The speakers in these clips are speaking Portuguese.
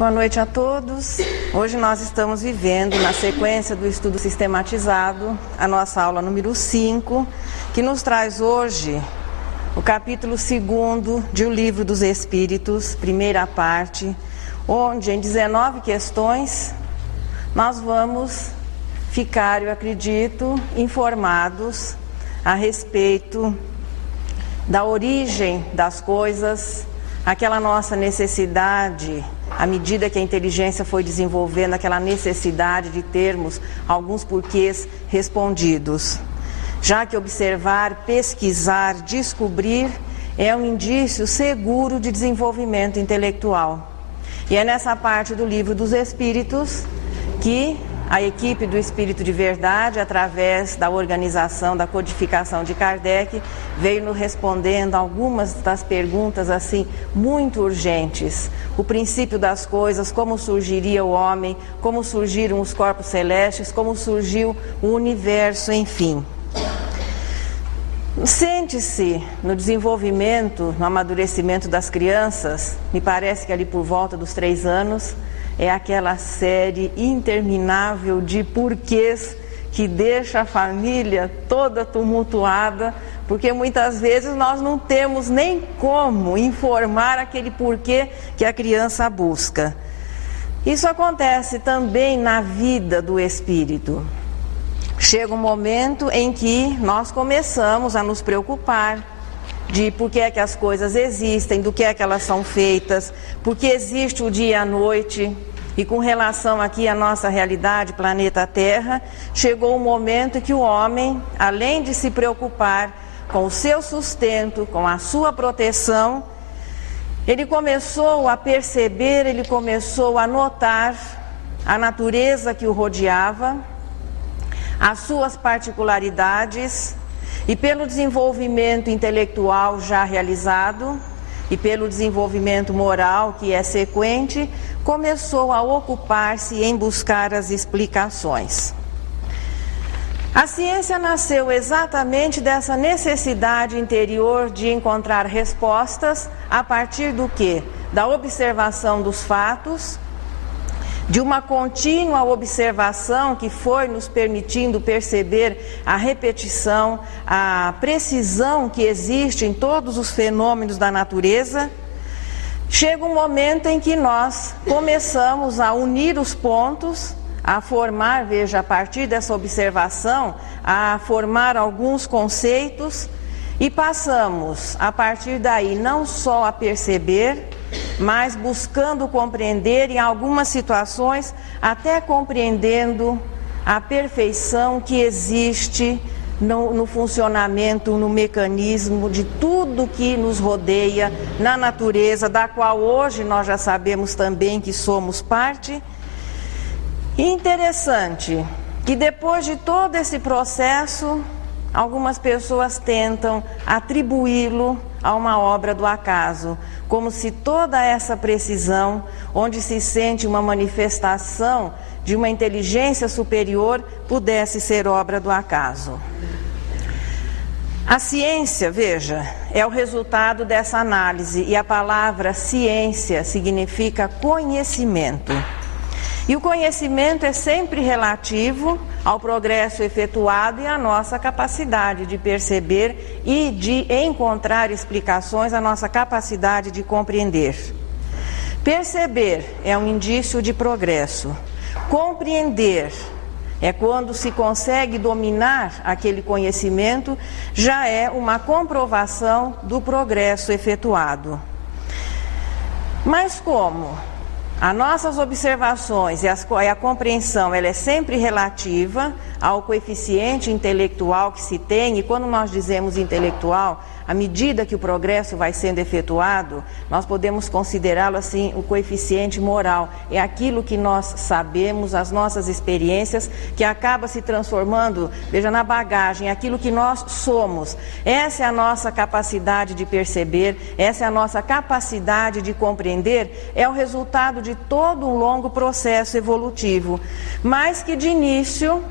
Boa noite a todos. Hoje nós estamos vivendo, na sequência do estudo sistematizado, a nossa aula número 5, que nos traz hoje o capítulo 2 de O Livro dos Espíritos, primeira parte, onde em 19 questões nós vamos ficar, eu acredito, informados a respeito da origem das coisas, aquela nossa necessidade, à medida que a inteligência foi desenvolvendo, aquela necessidade de termos alguns porquês respondidos. Já que observar, pesquisar, descobrir é um indício seguro de desenvolvimento intelectual. E é nessa parte do Livro dos Espíritos que a equipe do Espírito de Verdade, através da organização, da codificação de Kardec, veio nos respondendo algumas das perguntas assim muito urgentes. O princípio das coisas, como surgiria o homem, como surgiram os corpos celestes, como surgiu o universo, enfim. Sente-se no desenvolvimento, no amadurecimento das crianças, me parece que ali por volta dos 3 anos, é aquela série interminável de porquês que deixa a família toda tumultuada, porque muitas vezes nós não temos nem como informar aquele porquê que a criança busca. Isso acontece também na vida do espírito. Chega um momento em que nós começamos a nos preocupar de por que é que as coisas existem, do que é que elas são feitas, por que existe o dia e a noite. E com relação aqui à nossa realidade, planeta Terra, chegou um momento que o homem, além de se preocupar com o seu sustento, com a sua proteção, ele começou a perceber, ele começou a notar a natureza que o rodeava, as suas particularidades, e pelo desenvolvimento intelectual já realizado e pelo desenvolvimento moral que é sequente, começou a ocupar-se em buscar as explicações. A ciência nasceu exatamente dessa necessidade interior de encontrar respostas a partir do quê? Da observação dos fatos, de uma contínua observação que foi nos permitindo perceber a repetição, a precisão que existe em todos os fenômenos da natureza. Chega um momento em que nós começamos a unir os pontos, a formar, veja, a partir dessa observação, a formar alguns conceitos e passamos, a partir daí, não só a perceber, mas buscando compreender, em algumas situações, até compreendendo a perfeição que existe no funcionamento, no mecanismo de tudo que nos rodeia na natureza, da qual hoje nós já sabemos também que somos parte. E interessante que depois de todo esse processo, algumas pessoas tentam atribuí-lo a uma obra do acaso, como se toda essa precisão, onde se sente uma manifestação de uma inteligência superior, pudesse ser obra do acaso. A ciência, veja, é o resultado dessa análise, e a palavra ciência significa conhecimento. E o conhecimento é sempre relativo ao progresso efetuado e à nossa capacidade de perceber e de encontrar explicações, à nossa capacidade de compreender. Perceber é um indício de progresso. Compreender é quando se consegue dominar aquele conhecimento, já é uma comprovação do progresso efetuado. Mas como as nossas observações e a compreensão, ela é sempre relativa ao coeficiente intelectual que se tem, e quando nós dizemos intelectual, à medida que o progresso vai sendo efetuado, nós podemos considerá-lo assim, o coeficiente moral. É aquilo que nós sabemos, as nossas experiências, que acaba se transformando, veja, na bagagem, aquilo que nós somos. Essa é a nossa capacidade de perceber, essa é a nossa capacidade de compreender, é o resultado de todo um longo processo evolutivo, mas que de início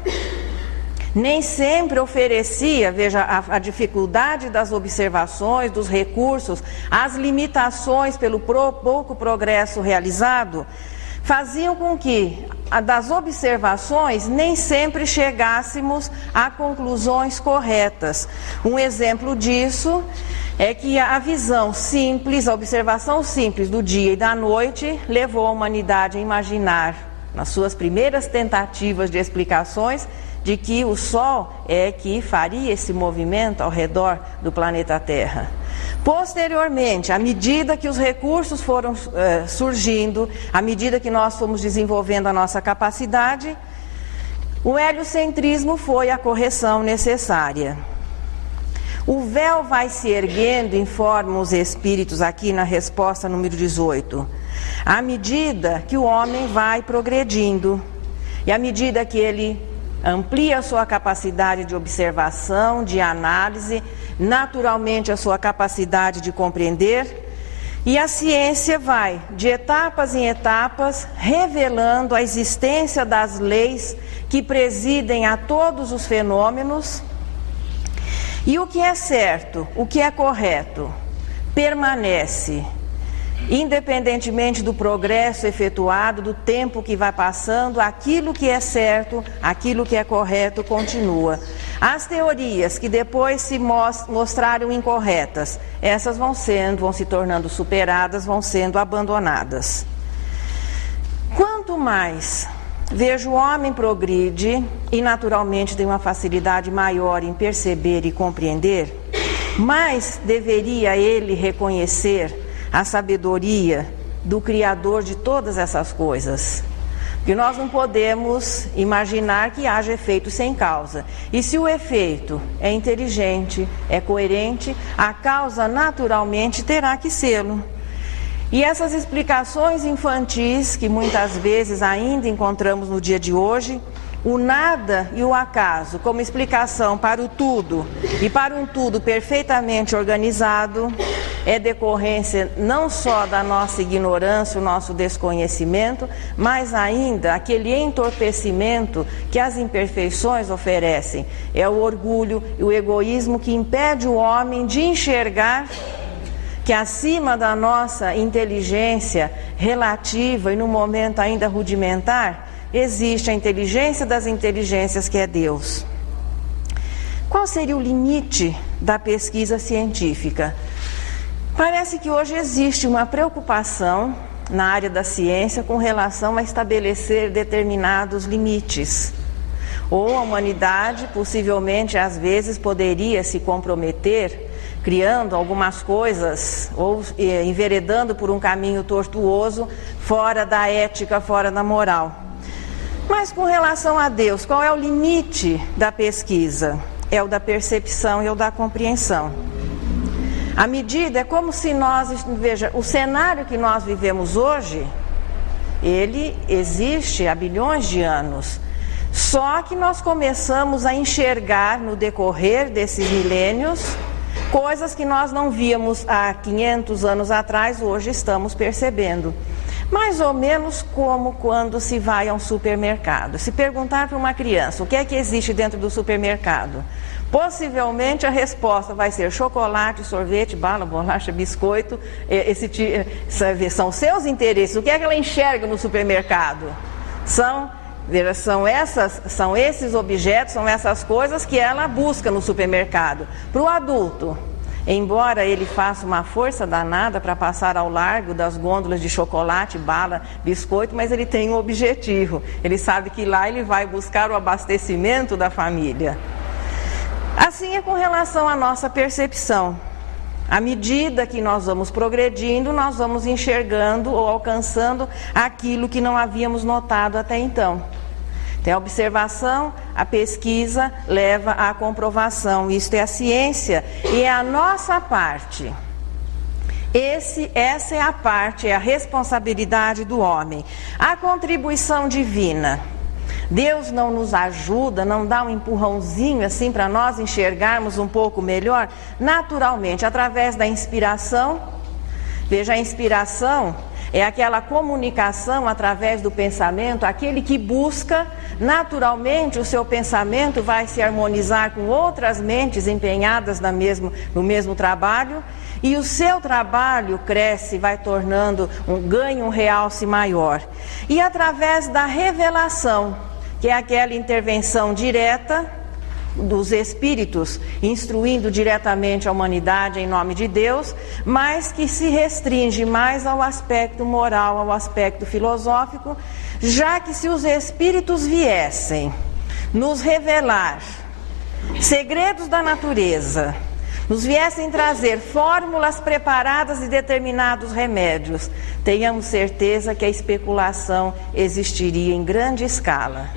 nem sempre oferecia, veja, a dificuldade das observações, dos recursos, as limitações pelo pouco progresso realizado, faziam com que, das observações, nem sempre chegássemos a conclusões corretas. Um exemplo disso é que a visão simples, a observação simples do dia e da noite levou a humanidade a imaginar, nas suas primeiras tentativas de explicações, de que o Sol é que faria esse movimento ao redor do planeta Terra. Posteriormente, à medida que os recursos foram surgindo, à medida que nós fomos desenvolvendo a nossa capacidade, o heliocentrismo foi a correção necessária. O véu vai se erguendo, informam os espíritos aqui na resposta número 18, à medida que o homem vai progredindo e à medida que ele amplia a sua capacidade de observação, de análise, naturalmente a sua capacidade de compreender, e a ciência vai, de etapas em etapas, revelando a existência das leis que presidem a todos os fenômenos. E o que é certo, o que é correto, permanece, independentemente do progresso efetuado, do tempo que vai passando, aquilo que é certo, aquilo que é correto continua. As teorias que depois se mostraram incorretas, essas vão se tornando superadas, vão sendo abandonadas. Quanto mais vejo o homem progride e naturalmente tem uma facilidade maior em perceber e compreender, mais deveria ele reconhecer a sabedoria do Criador de todas essas coisas. Porque nós não podemos imaginar que haja efeito sem causa. E se o efeito é inteligente, é coerente, a causa naturalmente terá que sê-lo. E essas explicações infantis que muitas vezes ainda encontramos no dia de hoje, o nada e o acaso como explicação para o tudo e para um tudo perfeitamente organizado, é decorrência não só da nossa ignorância, o nosso desconhecimento, mas ainda aquele entorpecimento que as imperfeições oferecem. É o orgulho e o egoísmo que impede o homem de enxergar que acima da nossa inteligência relativa e no momento ainda rudimentar, existe a inteligência das inteligências, que é Deus. Qual seria o limite da pesquisa científica? Parece que hoje existe uma preocupação na área da ciência com relação a estabelecer determinados limites. Ou a humanidade, possivelmente, às vezes, poderia se comprometer criando algumas coisas ou enveredando por um caminho tortuoso, fora da ética, fora da moral. Mas com relação a Deus, qual é o limite da pesquisa? É o da percepção e o da compreensão. A medida é como se veja, o cenário que nós vivemos hoje, ele existe há bilhões de anos. Só que nós começamos a enxergar no decorrer desses milênios coisas que nós não víamos há 500 anos atrás, hoje estamos percebendo. Mais ou menos como quando se vai a um supermercado. Se perguntar para uma criança o que é que existe dentro do supermercado, possivelmente a resposta vai ser chocolate, sorvete, bala, bolacha, biscoito. São seus interesses. O que é que ela enxerga no supermercado? São esses objetos, são essas coisas que ela busca no supermercado. Para o adulto, embora ele faça uma força danada para passar ao largo das gôndolas de chocolate, bala, biscoito, mas ele tem um objetivo. Ele sabe que lá ele vai buscar o abastecimento da família. Assim é com relação à nossa percepção. À medida que nós vamos progredindo, nós vamos enxergando ou alcançando aquilo que não havíamos notado até então. Tem a observação, a pesquisa leva à comprovação. Isto é a ciência e é a nossa parte. Essa é a parte, é a responsabilidade do homem. A contribuição divina. Deus não nos ajuda, não dá um empurrãozinho assim para nós enxergarmos um pouco melhor? Naturalmente, através da inspiração. Veja, a inspiração é aquela comunicação através do pensamento. Aquele que busca, naturalmente o seu pensamento vai se harmonizar com outras mentes empenhadas no mesmo trabalho, e o seu trabalho cresce, vai tornando ganha um realce maior. E através da revelação, que é aquela intervenção direta dos espíritos, instruindo diretamente a humanidade em nome de Deus, mas que se restringe mais ao aspecto moral, ao aspecto filosófico, já que se os espíritos viessem nos revelar segredos da natureza, nos viessem trazer fórmulas preparadas de determinados remédios, tenhamos certeza que a especulação existiria em grande escala.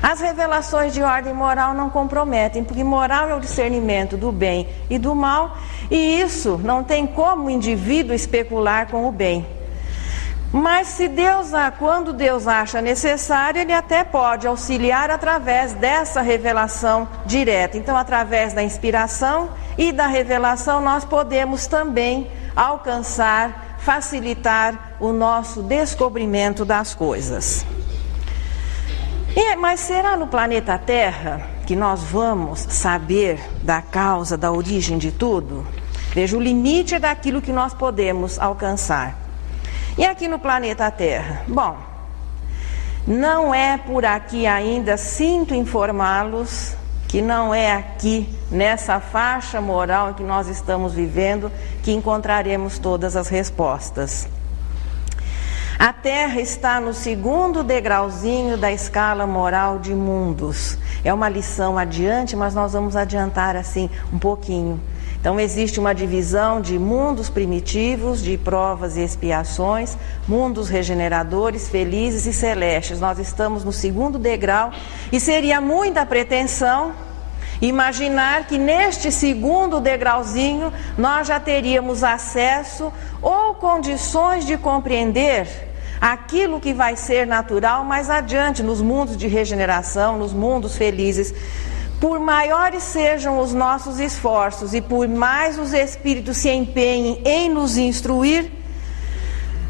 As revelações de ordem moral não comprometem, porque moral é o discernimento do bem e do mal, e isso não tem como o indivíduo especular com o bem. Mas quando Deus acha necessário, Ele até pode auxiliar através dessa revelação direta. Então, através da inspiração e da revelação, nós podemos também alcançar, facilitar o nosso descobrimento das coisas. Mas será no planeta Terra que nós vamos saber da causa, da origem de tudo? Veja, o limite é daquilo que nós podemos alcançar. E aqui no planeta Terra? Bom, não é por aqui ainda, sinto informá-los, que não é aqui, nessa faixa moral em que nós estamos vivendo, que encontraremos todas as respostas. A Terra está no segundo degrauzinho da escala moral de mundos. É uma lição adiante, mas nós vamos adiantar assim um pouquinho. Então existe uma divisão de mundos primitivos, de provas e expiações, mundos regeneradores, felizes e celestes. Nós estamos no segundo degrau e seria muita pretensão imaginar que neste segundo degrauzinho nós já teríamos acesso ou condições de compreender aquilo que vai ser natural mais adiante, nos mundos de regeneração, nos mundos felizes. Por maiores sejam os nossos esforços e por mais os espíritos se empenhem em nos instruir,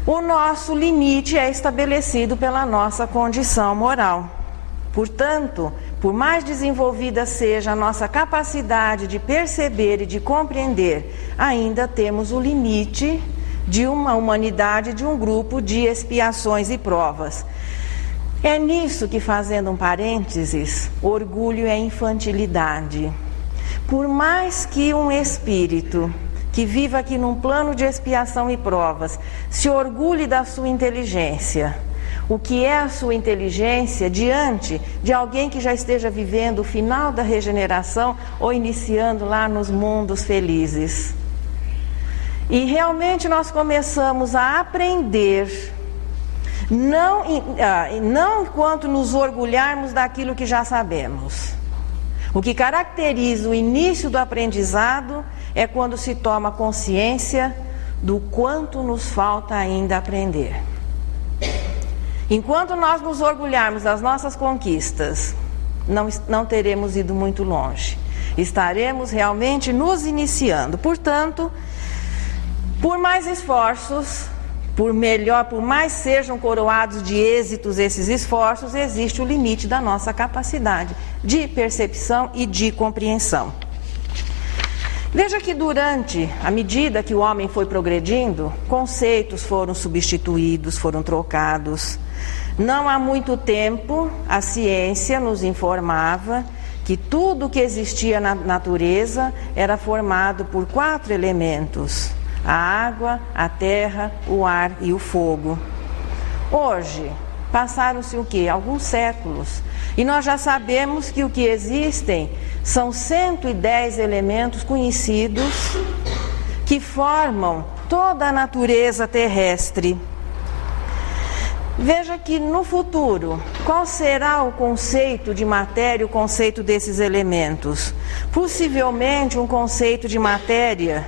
o nosso limite é estabelecido pela nossa condição moral. Portanto, por mais desenvolvida seja a nossa capacidade de perceber e de compreender, ainda temos o limite de uma humanidade, de um grupo de expiações e provas. É nisso que, fazendo um parênteses, orgulho é infantilidade. Por mais que um espírito que viva aqui num plano de expiação e provas se orgulhe da sua inteligência, o que é a sua inteligência diante de alguém que já esteja vivendo o final da regeneração ou iniciando lá nos mundos felizes? E realmente nós começamos a aprender, não enquanto nos orgulharmos daquilo que já sabemos. O que caracteriza o início do aprendizado é quando se toma consciência do quanto nos falta ainda aprender. Enquanto nós nos orgulharmos das nossas conquistas, não teremos ido muito longe. Estaremos realmente nos iniciando. Portanto, por mais esforços, por mais sejam coroados de êxitos esses esforços, existe o limite da nossa capacidade de percepção e de compreensão. Veja que à medida que o homem foi progredindo, conceitos foram substituídos, foram trocados. Não há muito tempo, a ciência nos informava que tudo que existia na natureza era formado por 4 elementos: a água, a terra, o ar e o fogo. Hoje, passaram-se o quê? Alguns séculos. E nós já sabemos que o que existem são 110 elementos conhecidos que formam toda a natureza terrestre. Veja que no futuro, qual será o conceito de matéria, o conceito desses elementos? Possivelmente um conceito de matéria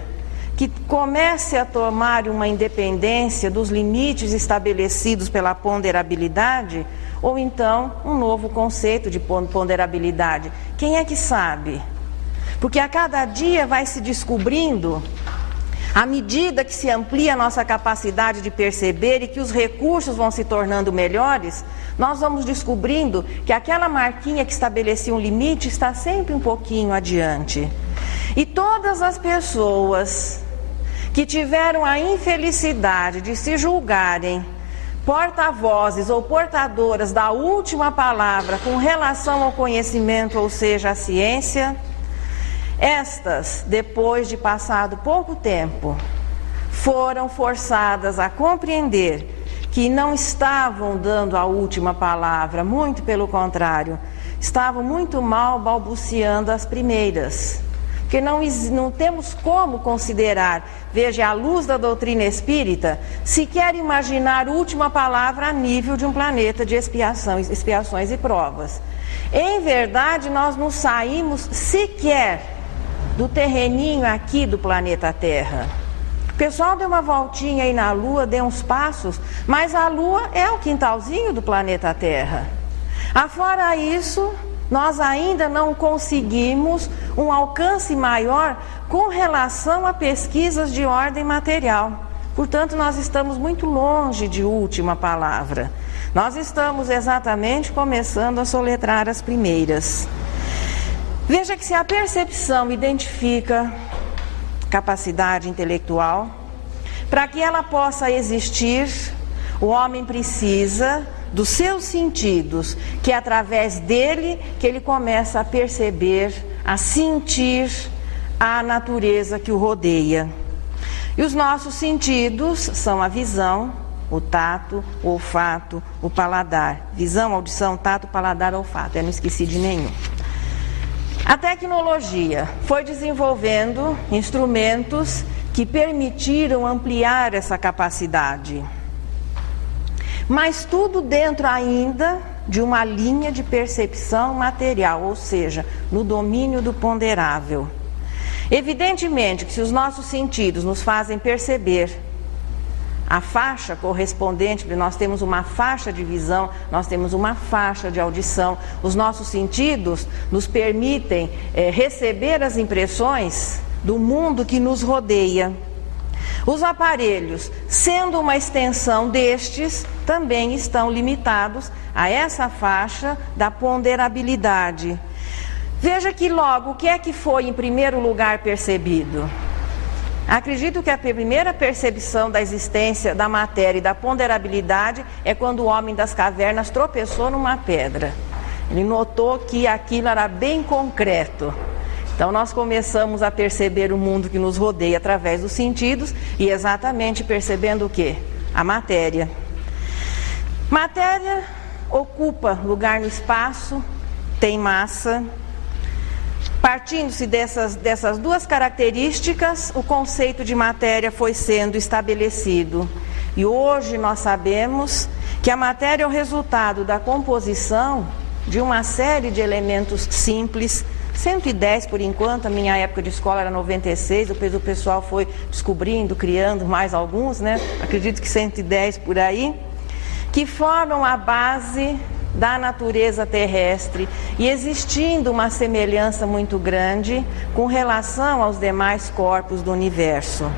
que comece a tomar uma independência dos limites estabelecidos pela ponderabilidade, ou então um novo conceito de ponderabilidade. Quem é que sabe? Porque a cada dia vai se descobrindo À medida que se amplia a nossa capacidade de perceber e que os recursos vão se tornando melhores, nós vamos descobrindo que aquela marquinha que estabelecia um limite está sempre um pouquinho adiante. E todas as pessoas que tiveram a infelicidade de se julgarem porta-vozes ou portadoras da última palavra com relação ao conhecimento, ou seja, a ciência, estas, depois de passado pouco tempo, foram forçadas a compreender que não estavam dando a última palavra, muito pelo contrário, estavam muito mal balbuciando as primeiras. Porque não temos como considerar, veja, à luz da doutrina espírita, sequer imaginar a última palavra a nível de um planeta de expiações e provas. Em verdade, nós não saímos sequer do terreninho aqui do planeta Terra. O pessoal deu uma voltinha aí na Lua, deu uns passos, mas a Lua é o quintalzinho do planeta Terra. Afora isso, nós ainda não conseguimos um alcance maior com relação a pesquisas de ordem material. Portanto, nós estamos muito longe de última palavra. Nós estamos exatamente começando a soletrar as primeiras. Veja que se a percepção identifica capacidade intelectual, para que ela possa existir, o homem precisa dos seus sentidos, que é através dele que ele começa a perceber, a sentir a natureza que o rodeia. E os nossos sentidos são a visão, o tato, o olfato, o paladar. Visão, audição, tato, paladar, olfato. Eu não esqueci de nenhum. A tecnologia foi desenvolvendo instrumentos que permitiram ampliar essa capacidade. Mas tudo dentro ainda de uma linha de percepção material, ou seja, no domínio do ponderável. Evidentemente que se os nossos sentidos nos fazem perceber a faixa correspondente, porque nós temos uma faixa de visão, nós temos uma faixa de audição, os nossos sentidos nos permitem receber as impressões do mundo que nos rodeia. Os aparelhos, sendo uma extensão destes, também estão limitados a essa faixa da ponderabilidade. Veja que logo, o que é que foi em primeiro lugar percebido? Acredito que a primeira percepção da existência da matéria e da ponderabilidade é quando o homem das cavernas tropeçou numa pedra. Ele notou que aquilo era bem concreto. Então nós começamos a perceber o mundo que nos rodeia através dos sentidos e exatamente percebendo o quê? A matéria. Matéria ocupa lugar no espaço, tem massa. Partindo-se dessas duas características, o conceito de matéria foi sendo estabelecido. E hoje nós sabemos que a matéria é o resultado da composição de uma série de elementos simples, 110 por enquanto, a minha época de escola era 96, depois o pessoal foi descobrindo, criando mais alguns, né? Acredito que 110 por aí, que formam a base da natureza terrestre e existindo uma semelhança muito grande com relação aos demais corpos do universo.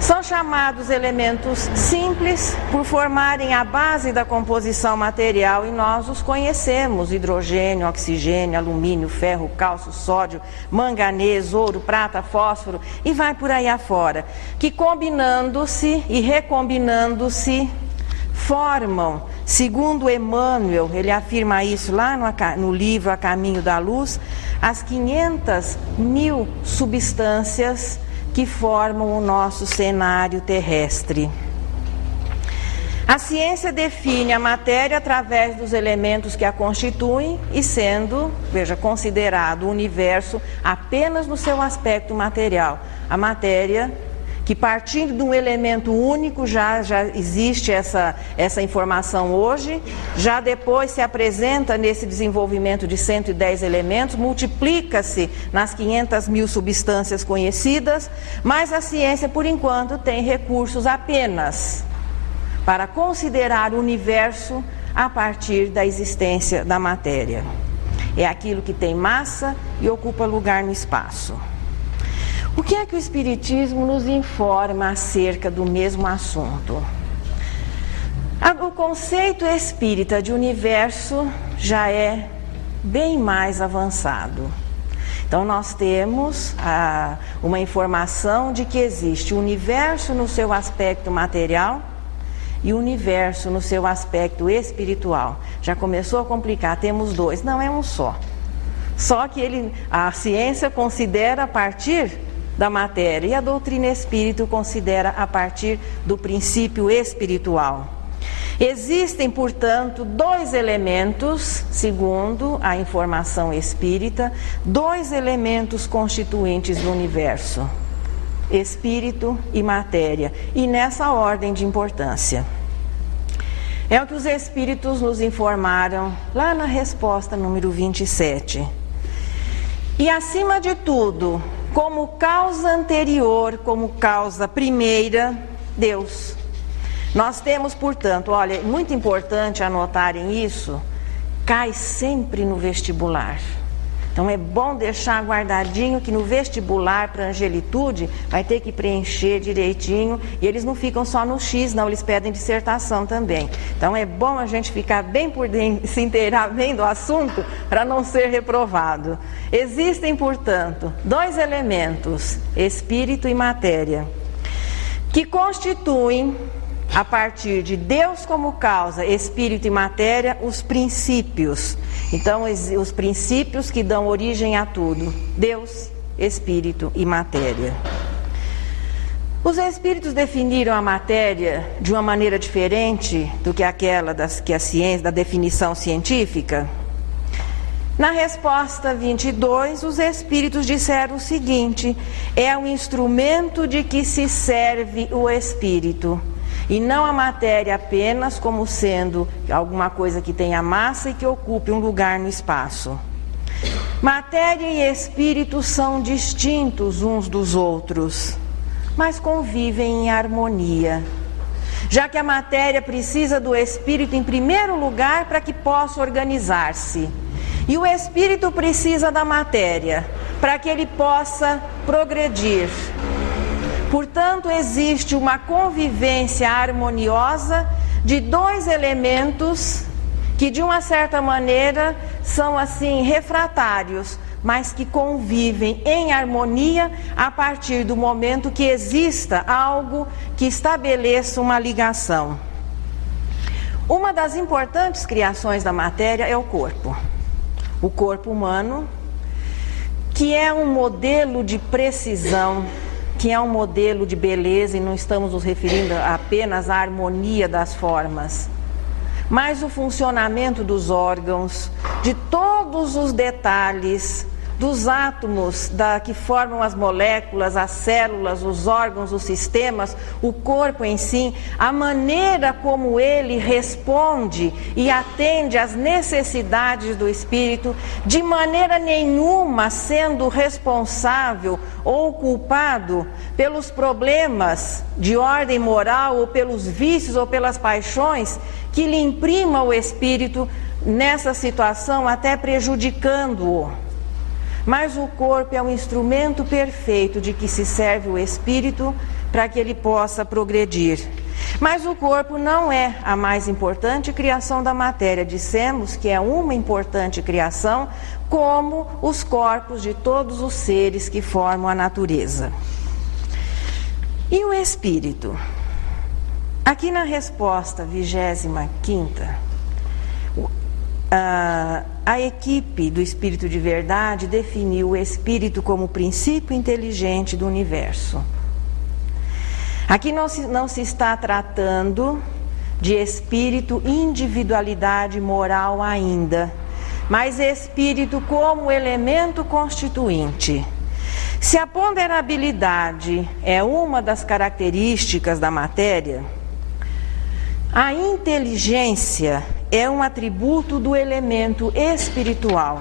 São chamados elementos simples por formarem a base da composição material e nós os conhecemos: hidrogênio, oxigênio, alumínio, ferro, cálcio, sódio, manganês, ouro, prata, fósforo e vai por aí afora, que combinando-se e recombinando-se formam, segundo Emmanuel, ele afirma isso lá no livro A Caminho da Luz, as 500.000 substâncias que formam o nosso cenário terrestre. A ciência define a matéria através dos elementos que a constituem e sendo, veja, considerado o universo apenas no seu aspecto material. A matéria, que partindo de um elemento único já existe essa informação hoje, já depois se apresenta nesse desenvolvimento de 110 elementos, multiplica-se nas 500.000 substâncias conhecidas, mas a ciência, por enquanto, tem recursos apenas para considerar o universo a partir da existência da matéria. É aquilo que tem massa e ocupa lugar no espaço. O que é que o Espiritismo nos informa acerca do mesmo assunto? O conceito espírita de universo já é bem mais avançado. Então, nós temos uma informação de que existe o universo no seu aspecto material e o universo no seu aspecto espiritual. Já começou a complicar, temos dois, não é um só. Só que a ciência considera a partir da matéria e a doutrina espírita considera a partir do princípio espiritual. Existem, portanto, dois elementos, segundo a informação espírita, dois elementos constituintes do universo: espírito e matéria, e nessa ordem de importância. É o que os espíritos nos informaram lá na resposta número 27. E, acima de tudo, como causa anterior, como causa primeira, Deus. Nós temos, portanto, olha, muito importante anotarem isso, cai sempre no vestibular. Então é bom deixar guardadinho que no vestibular para angelitude vai ter que preencher direitinho, e eles não ficam só no X, não, eles pedem dissertação também. Então é bom a gente ficar bem por dentro, se inteirar bem do assunto para não ser reprovado. Existem, portanto, dois elementos, espírito e matéria, que constituem, a partir de Deus como causa, espírito e matéria, os princípios. Então, os princípios que dão origem a tudo: Deus, espírito e matéria. Os espíritos definiram a matéria de uma maneira diferente do que aquela que a ciência, da definição científica. Na resposta 22, os espíritos disseram o seguinte: é um instrumento de que se serve o espírito, e não a matéria apenas como sendo alguma coisa que tenha massa e que ocupe um lugar no espaço. Matéria e espírito são distintos uns dos outros, mas convivem em harmonia, já que a matéria precisa do espírito em primeiro lugar para que possa organizar-se, e o espírito precisa da matéria para que ele possa progredir. Portanto, existe uma convivência harmoniosa de dois elementos que, de uma certa maneira, são assim refratários, mas que convivem em harmonia a partir do momento que exista algo que estabeleça uma ligação. Uma das importantes criações da matéria é o corpo humano, que é um modelo de precisão, que é um modelo de beleza, e não estamos nos referindo apenas à harmonia das formas, mas o funcionamento dos órgãos, de todos os detalhes, dos átomos que formam as moléculas, as células, os órgãos, os sistemas, o corpo em si, a maneira como ele responde e atende às necessidades do espírito, de maneira nenhuma sendo responsável ou culpado pelos problemas de ordem moral ou pelos vícios ou pelas paixões que lhe imprima o espírito nessa situação, até prejudicando-o. Mas o corpo é um instrumento perfeito de que se serve o espírito para que ele possa progredir. Mas o corpo não é a mais importante criação da matéria. Dissemos que é uma importante criação, como os corpos de todos os seres que formam a natureza. E o espírito? Aqui na resposta 25ª, a equipe do Espírito de Verdade definiu o espírito como princípio inteligente do universo. Aqui não se está tratando de espírito individualidade moral ainda, mas espírito como elemento constituinte. Se a ponderabilidade é uma das características da matéria, a inteligência é um atributo do elemento espiritual.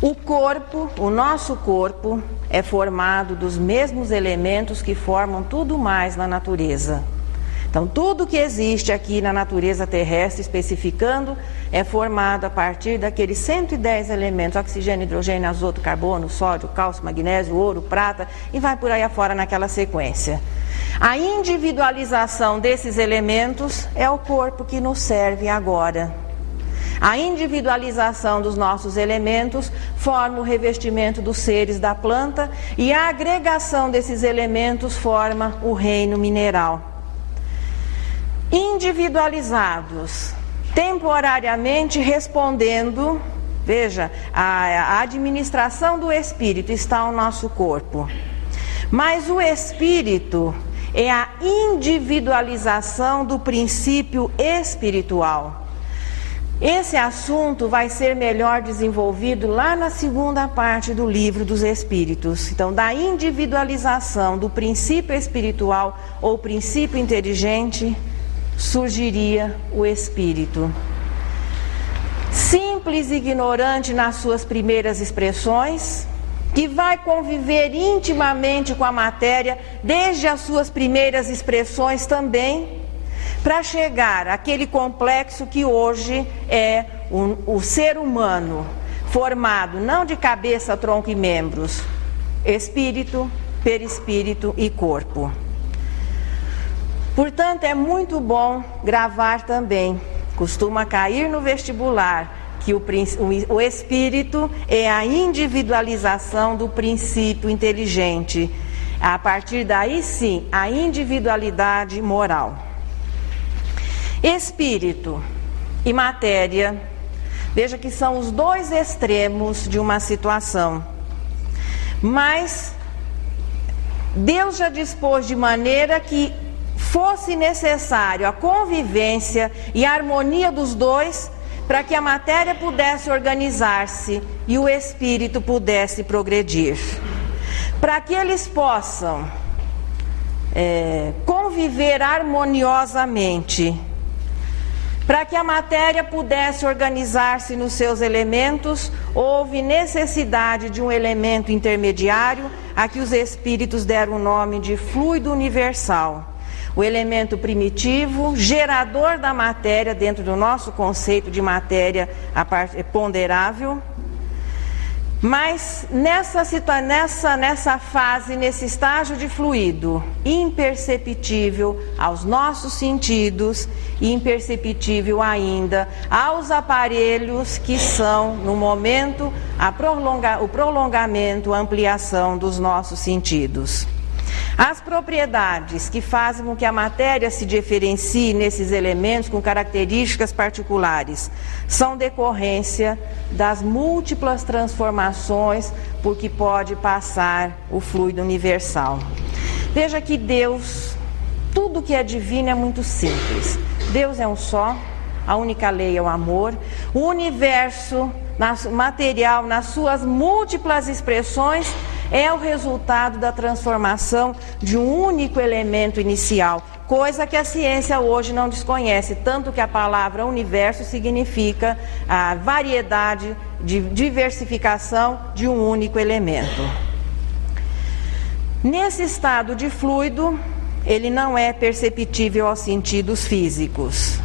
O corpo, o nosso corpo, é formado dos mesmos elementos que formam tudo mais na natureza. Então, tudo que existe aqui na natureza terrestre, especificando, é formado a partir daqueles 110 elementos: oxigênio, hidrogênio, azoto, carbono, sódio, cálcio, magnésio, ouro, prata, e vai por aí afora naquela sequência. A individualização desses elementos é o corpo que nos serve agora. A individualização dos nossos elementos forma o revestimento dos seres da planta, e a agregação desses elementos forma o reino mineral. Individualizados, temporariamente respondendo, veja, a administração do espírito está ao nosso corpo, mas o espírito é a individualização do princípio espiritual. Esse assunto vai ser melhor desenvolvido lá na segunda parte do livro dos Espíritos. Então, da individualização do princípio espiritual ou princípio inteligente, surgiria o espírito. Simples e ignorante nas suas primeiras expressões, que vai conviver intimamente com a matéria desde as suas primeiras expressões também, para chegar àquele complexo que hoje é o ser humano, formado não de cabeça, tronco e membros, espírito, perispírito e corpo. Portanto, é muito bom gravar também, costuma cair no vestibular, que o espírito é a individualização do princípio inteligente. A partir daí, sim, a individualidade moral. Espírito e matéria, veja que são os dois extremos de uma situação. Mas Deus já dispôs de maneira que fosse necessário a convivência e a harmonia dos dois, para que a matéria pudesse organizar-se e o espírito pudesse progredir. Para que eles possam conviver harmoniosamente, para que a matéria pudesse organizar-se nos seus elementos, houve necessidade de um elemento intermediário, a que os espíritos deram o nome de fluido universal. O elemento primitivo, gerador da matéria, dentro do nosso conceito de matéria ponderável. Mas nessa fase, nesse estágio de fluido, imperceptível aos nossos sentidos, imperceptível ainda aos aparelhos que são, no momento, o prolongamento, a ampliação dos nossos sentidos. As propriedades que fazem com que a matéria se diferencie nesses elementos com características particulares são decorrência das múltiplas transformações por que pode passar o fluido universal. Veja que Deus, tudo que é divino é muito simples. Deus é um só, a única lei é o amor. O universo material, nas suas múltiplas expressões, é o resultado da transformação de um único elemento inicial, coisa que a ciência hoje não desconhece, tanto que a palavra universo significa a variedade de diversificação de um único elemento. Nesse estado de fluido, ele não é perceptível aos sentidos físicos.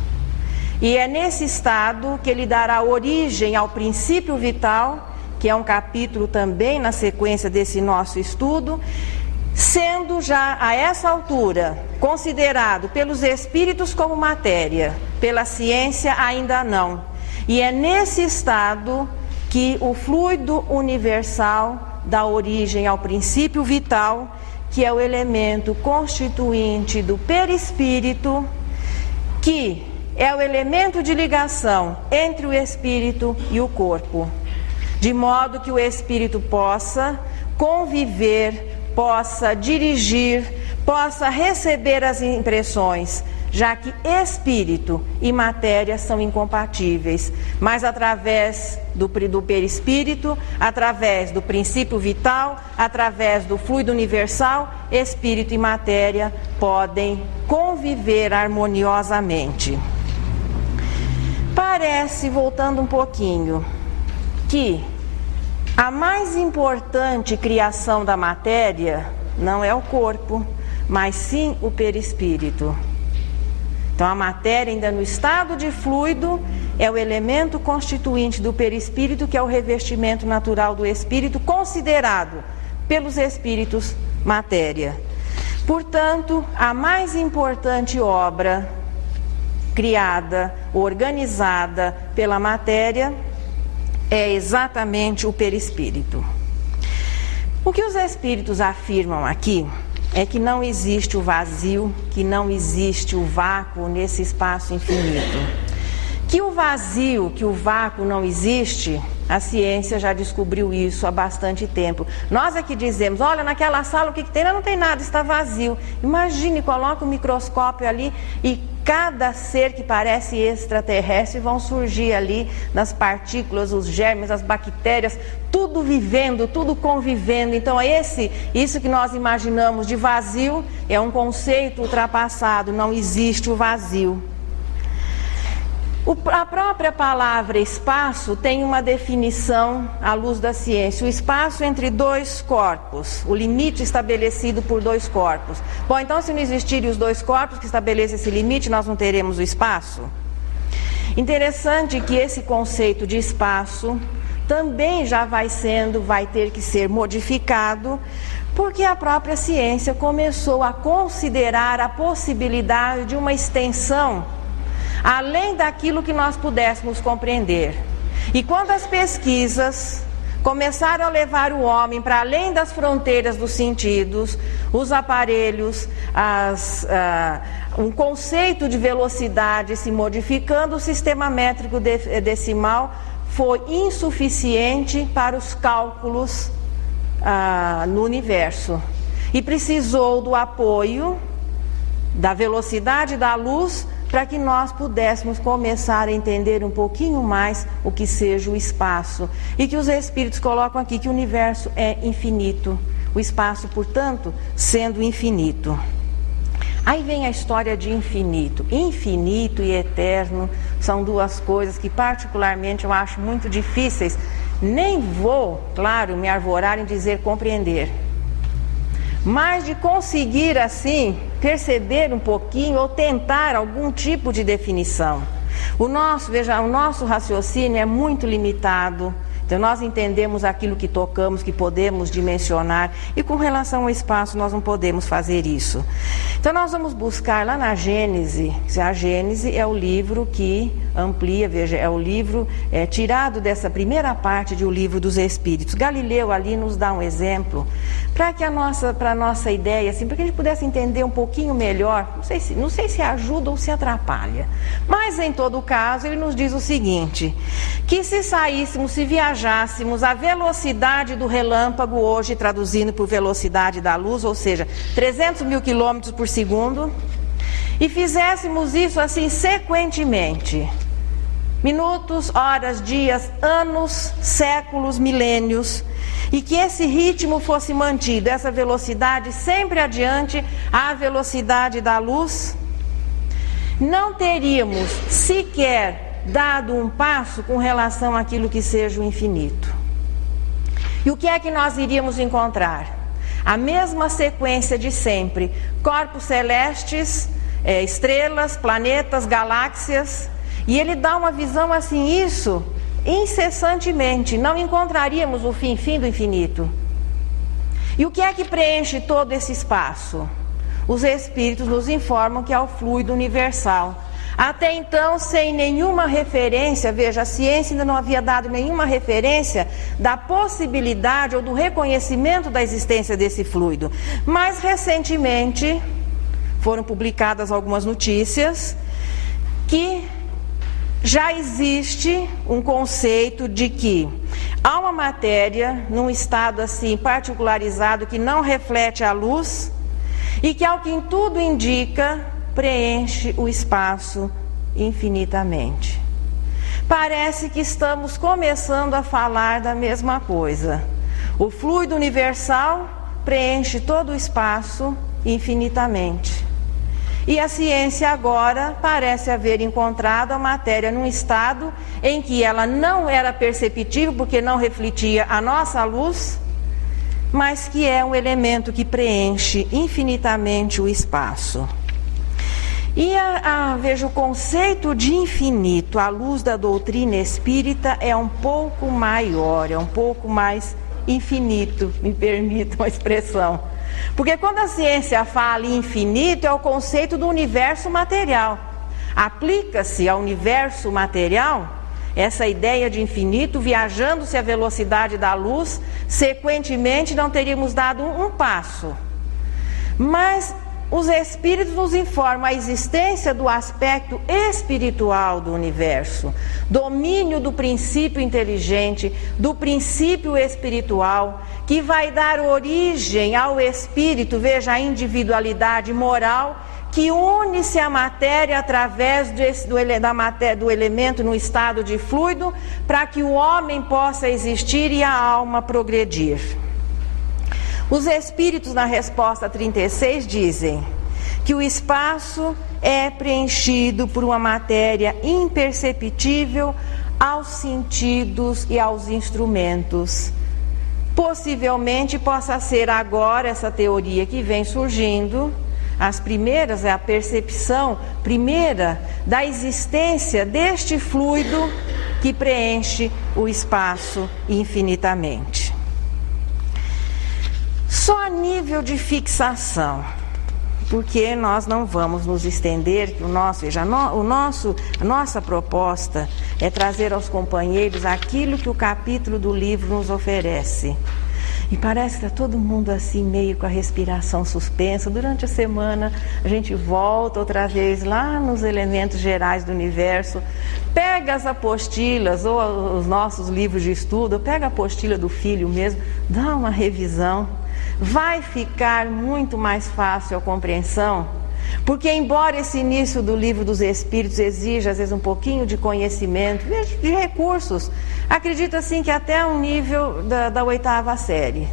E é nesse estado que ele dará origem ao princípio vital, que é um capítulo também na sequência desse nosso estudo, sendo já a essa altura considerado pelos espíritos como matéria, pela ciência ainda não. E é nesse estado que o fluido universal dá origem ao princípio vital, que é o elemento constituinte do perispírito, que é o elemento de ligação entre o espírito e o corpo, de modo que o espírito possa conviver, possa dirigir, possa receber as impressões, já que espírito e matéria são incompatíveis, mas através do perispírito, através do princípio vital, através do fluido universal, espírito e matéria podem conviver harmoniosamente. Parece, voltando um pouquinho, que a mais importante criação da matéria não é o corpo, mas sim o perispírito. Então a matéria ainda no estado de fluido é o elemento constituinte do perispírito, que é o revestimento natural do espírito, considerado pelos espíritos matéria. Portanto, a mais importante obra criada, organizada pela matéria, é exatamente o perispírito. O que os espíritos afirmam aqui é que não existe o vazio, que não existe o vácuo nesse espaço infinito. Que o vazio, que o vácuo não existe, a ciência já descobriu isso há bastante tempo. Nós aqui dizemos, olha, naquela sala o que tem? Não tem nada, está vazio. Imagine, coloca um microscópio ali e cada ser que parece extraterrestre vão surgir ali nas partículas, os germes, as bactérias, tudo vivendo, tudo convivendo. Então isso que nós imaginamos de vazio é um conceito ultrapassado, não existe o vazio. A própria palavra espaço tem uma definição à luz da ciência. O espaço entre dois corpos, o limite estabelecido por dois corpos. Bom, então se não existirem os dois corpos que estabelecem esse limite, nós não teremos o espaço? Interessante que esse conceito de espaço também já vai ter que ser modificado, porque a própria ciência começou a considerar a possibilidade de uma extensão além daquilo que nós pudéssemos compreender. E quando as pesquisas começaram a levar o homem para além das fronteiras dos sentidos, os aparelhos, um conceito de velocidade se modificando, o sistema métrico decimal foi insuficiente para os cálculos no universo. E precisou do apoio da velocidade da luz para que nós pudéssemos começar a entender um pouquinho mais o que seja o espaço. E que os espíritos colocam aqui que o universo é infinito. O espaço, portanto, sendo infinito. Aí vem a história de infinito. Infinito e eterno são duas coisas que particularmente eu acho muito difíceis. Nem vou, claro, me arvorar em dizer compreender. Mas de conseguir assim perceber um pouquinho ou tentar algum tipo de definição. O nosso raciocínio é muito limitado. Então nós entendemos aquilo que tocamos, que podemos dimensionar, e com relação ao espaço nós não podemos fazer isso. Então nós vamos buscar lá na Gênese. A Gênese é o livro que amplia, veja, é o livro tirado dessa primeira parte de O Livro dos Espíritos. Galileu ali nos dá um exemplo para a nossa ideia, assim, para que a gente pudesse entender um pouquinho melhor. Não sei se ajuda ou se atrapalha, mas em todo caso ele nos diz o seguinte: que se viajássemos a velocidade do relâmpago, hoje traduzindo por velocidade da luz, ou seja, 300 mil quilômetros por segundo, e fizéssemos isso assim sequentemente, minutos, horas, dias, anos, séculos, milênios, e que esse ritmo fosse mantido, essa velocidade sempre adiante à velocidade da luz, não teríamos sequer dado um passo com relação àquilo que seja o infinito. E o que é que nós iríamos encontrar? A mesma sequência de sempre: corpos celestes, estrelas, planetas, galáxias. E ele dá uma visão assim, isso incessantemente. Não encontraríamos o fim do infinito. E o que é que preenche todo esse espaço? Os espíritos nos informam que é o fluido universal. Até então, sem nenhuma referência, veja, a ciência ainda não havia dado nenhuma referência da possibilidade ou do reconhecimento da existência desse fluido. Mas, recentemente, foram publicadas algumas notícias que já existe um conceito de que há uma matéria num estado assim particularizado que não reflete a luz e que, ao que tudo indica, preenche o espaço infinitamente. Parece que estamos começando a falar da mesma coisa. O fluido universal preenche todo o espaço infinitamente. E a ciência agora parece haver encontrado a matéria num estado em que ela não era perceptível, porque não refletia a nossa luz, mas que é um elemento que preenche infinitamente o espaço. E veja, o conceito de infinito à luz da doutrina espírita é um pouco maior, é um pouco mais infinito, me permitam a expressão. Porque quando a ciência fala em infinito, é o conceito do universo material. Aplica-se ao universo material essa ideia de infinito, viajando-se à velocidade da luz, sequentemente não teríamos dado um passo. Mas os espíritos nos informam a existência do aspecto espiritual do universo, domínio do princípio inteligente, do princípio espiritual, que vai dar origem ao espírito, veja, a individualidade moral, que une-se à matéria através do elemento no estado de fluido, para que o homem possa existir e a alma progredir. Os espíritos, na resposta 36, dizem que o espaço é preenchido por uma matéria imperceptível aos sentidos e aos instrumentos. Possivelmente possa ser agora essa teoria que vem surgindo. As primeiras é a percepção primeira da existência deste fluido que preenche o espaço infinitamente. Só a nível de fixação, porque nós não vamos nos estender, a nossa proposta é trazer aos companheiros aquilo que o capítulo do livro nos oferece. E parece que está todo mundo assim, meio com a respiração suspensa. Durante a semana, a gente volta outra vez lá nos elementos gerais do universo, pega as apostilas ou os nossos livros de estudo, pega a apostila do filho mesmo, dá uma revisão. Vai ficar muito mais fácil a compreensão, porque embora esse início do livro dos Espíritos exija às vezes um pouquinho de conhecimento, de recursos, acredito assim que até um nível da 8ª série.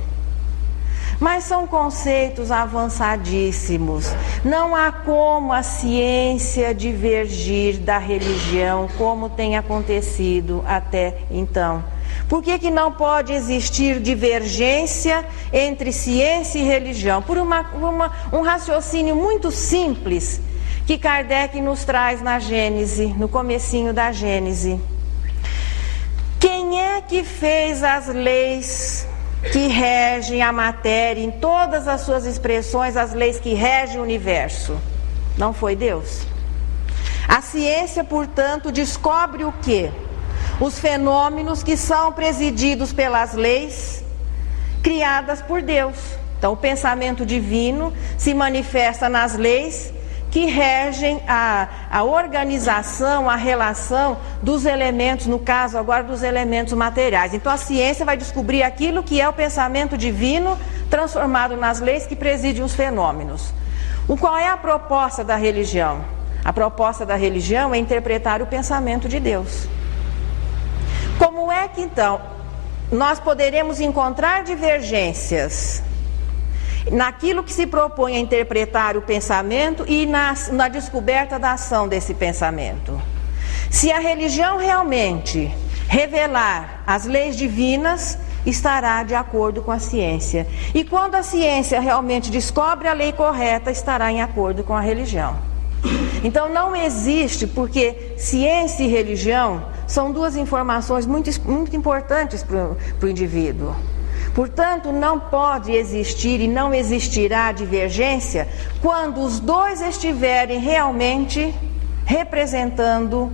Mas são conceitos avançadíssimos. Não há como a ciência divergir da religião como tem acontecido até então. Por que não pode existir divergência entre ciência e religião? Por um raciocínio muito simples que Kardec nos traz na Gênese, no comecinho da Gênese. Quem é que fez as leis que regem a matéria em todas as suas expressões, as leis que regem o universo? Não foi Deus? A ciência, portanto, descobre o quê? Os fenômenos que são presididos pelas leis criadas por Deus. Então, o pensamento divino se manifesta nas leis que regem a organização, a relação dos elementos, no caso agora dos elementos materiais. Então, a ciência vai descobrir aquilo que é o pensamento divino transformado nas leis que presidem os fenômenos. Qual é a proposta da religião? A proposta da religião é interpretar o pensamento de Deus. Como é que, então, nós poderemos encontrar divergências naquilo que se propõe a interpretar o pensamento e na descoberta da ação desse pensamento? Se a religião realmente revelar as leis divinas, estará de acordo com a ciência. E quando a ciência realmente descobre a lei correta, estará em acordo com a religião. Então, não existe, porque ciência e religião são duas informações muito importantes para o indivíduo. Portanto, não pode existir e não existirá divergência quando os dois estiverem realmente representando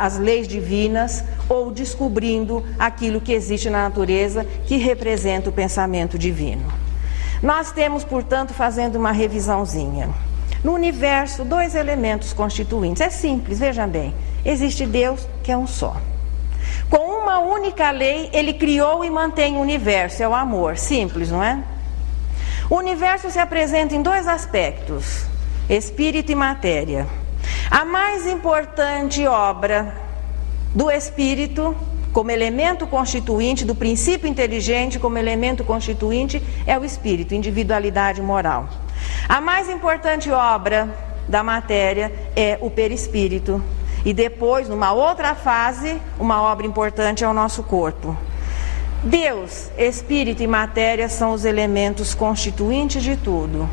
as leis divinas ou descobrindo aquilo que existe na natureza que representa o pensamento divino. Nós temos, portanto, fazendo uma revisãozinha. No universo, 2 elementos constituintes. É simples, veja bem. Existe Deus, que é um só. Com uma única lei, Ele criou e mantém o universo, é o amor. Simples, não é? O universo se apresenta em 2 aspectos, espírito e matéria. A mais importante obra do espírito, como elemento constituinte, do princípio inteligente como elemento constituinte, é o espírito, individualidade moral. A mais importante obra da matéria é o perispírito. E depois, numa outra fase, uma obra importante é o nosso corpo. Deus, espírito e matéria são os elementos constituintes de tudo.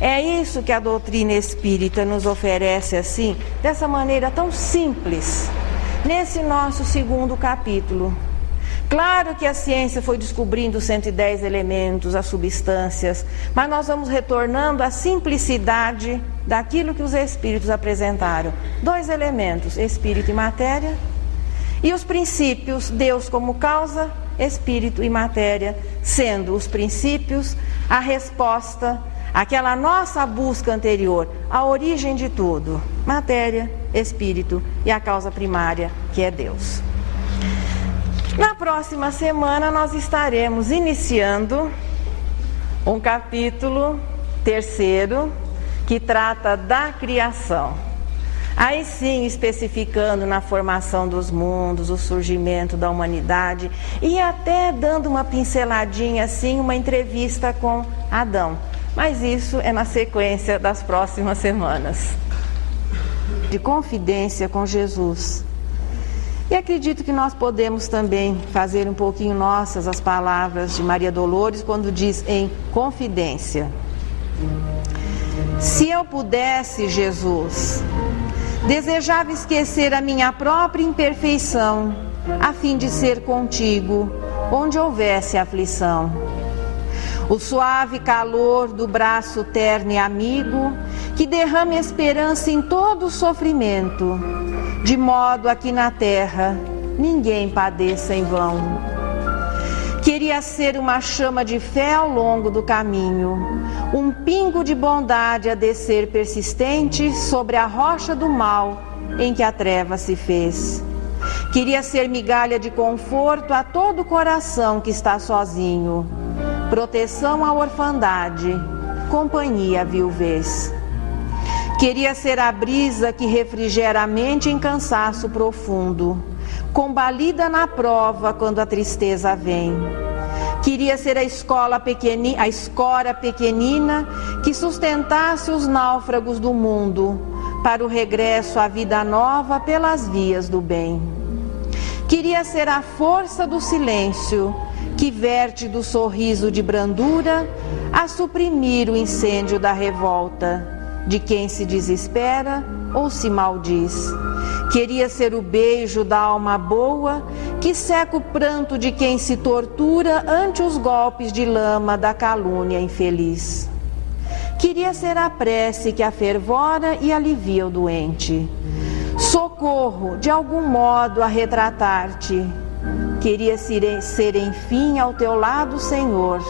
É isso que a doutrina espírita nos oferece assim, dessa maneira tão simples, nesse nosso segundo capítulo. Claro que a ciência foi descobrindo os 110 elementos, as substâncias, mas nós vamos retornando à simplicidade daquilo que os espíritos apresentaram. 2 elementos, espírito e matéria, e os princípios, Deus como causa, espírito e matéria, sendo os princípios a resposta àquela nossa busca anterior, a origem de tudo, matéria, espírito e a causa primária, que é Deus. Na próxima semana nós estaremos iniciando um capítulo 3º que trata da criação. Aí sim especificando na formação dos mundos, o surgimento da humanidade e até dando uma pinceladinha assim, uma entrevista com Adão. Mas isso é na sequência das próximas semanas. De confidência com Jesus. E acredito que nós podemos também fazer um pouquinho nossas as palavras de Maria Dolores quando diz em confidência. Se eu pudesse, Jesus, desejava esquecer a minha própria imperfeição, a fim de ser contigo, onde houvesse aflição. O suave calor do braço terno e amigo, que derrama esperança em todo o sofrimento, de modo aqui na terra ninguém padeça em vão. Queria ser uma chama de fé ao longo do caminho, um pingo de bondade a descer persistente sobre a rocha do mal em que a treva se fez. Queria ser migalha de conforto a todo coração que está sozinho, proteção à orfandade, companhia à viuvez. Queria ser a brisa que refrigera a mente em cansaço profundo, combalida na prova quando a tristeza vem. Queria ser a escora pequenina que sustentasse os náufragos do mundo para o regresso à vida nova pelas vias do bem. Queria ser a força do silêncio que verte do sorriso de brandura a suprimir o incêndio da revolta de quem se desespera ou se maldiz. Queria ser o beijo da alma boa que seca o pranto de quem se tortura ante os golpes de lama da calúnia infeliz. Queria ser a prece que afervora e alivia o doente. Socorro, de algum modo, a retratar-te. Queria ser, enfim, ao teu lado, Senhor.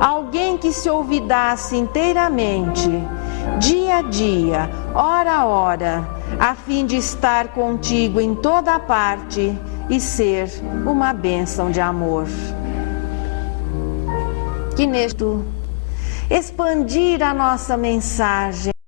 Alguém que se olvidasse inteiramente, dia a dia, hora a hora, a fim de estar contigo em toda parte e ser uma bênção de amor. Que neste expandir a nossa mensagem